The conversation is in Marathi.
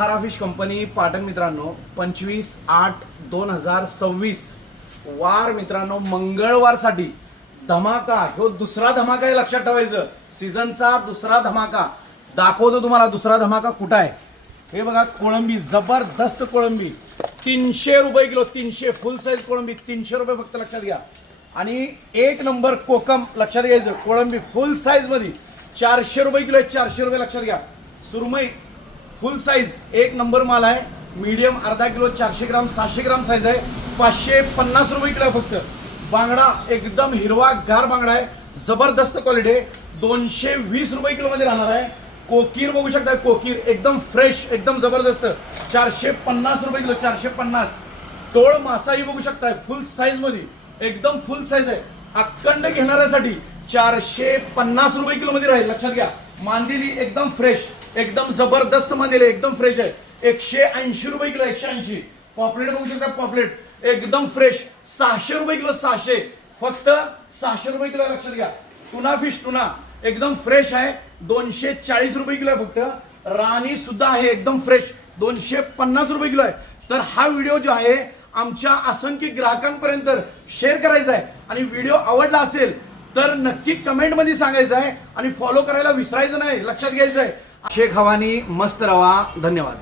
सहारा फिश कंपनी पाटण मित्रांनो 25/8/2026 वार मित्रांनो मंगळवारसाठी धमाका हो दुसरा धमाका आहे लक्षात ठेवायचं सीझनचा दुसरा धमाका दाखवतो तुम्हाला दुसरा धमाका कुठं आहे हे बघा कोळंबी जबरदस्त कोळंबी 300 रुपये किलो 300 फुल साईज कोळंबी 300 रुपये फक्त लक्षात घ्या आणि एक नंबर कोकम लक्षात घ्यायचं कोळंबी फुल साईज मध्ये 400 रुपये किलो 400 रुपये लक्षात घ्या सुरमई फुल साईज एक नंबर माल आहे मीडियम अर्धा किलो 400 ग्राम 700 ग्राम साईज आहे 550 रुपये किलो फक्त बांगडा एकदम हिरवा गार बांगडा आहे जबरदस्त क्वालिटी आहे 220 रुपये किलो मध्ये राहणार आहे कोकीर बघू शकता कोकीर एकदम फ्रेश एकदम जबरदस्त 450 रुपये किलो 450 टोळ मासाही बघू शकताय फुल साईज मध्ये एकदम फुल साईज आहे अखंड घेणाऱ्यासाठी 450 रुपये किलो मध्ये राहील लक्षात घ्या मांदेली एकदम फ्रेश एकदम जबरदस्त मांदेली एकदम फ्रेश आहे 180 रुपये किलो 180 पॉपलेट बघू शकता पॉपलेट एकदम फ्रेश 600 रुपये किलो 600 फक्त 600 रुपये किलो लक्षात घ्या टुना फिश टुना एकदम फ्रेश आहे 240 रुपये किलो आहे फक्त राणी सुद्धा आहे एकदम फ्रेश 250 रुपये किलो आहे तर हा व्हिडिओ जो आहे आमच्या असंख्य ग्राहकांपर्यंत शेअर करायचा आहे आणि व्हिडिओ आवडला असेल तर नक्की कमेंट मध्ये सांगायचं आहे आणि फॉलो करायला विसरायचं नाही लक्षात घ्यायचं आहे शेख हवानी मस्त रवा धन्यवाद।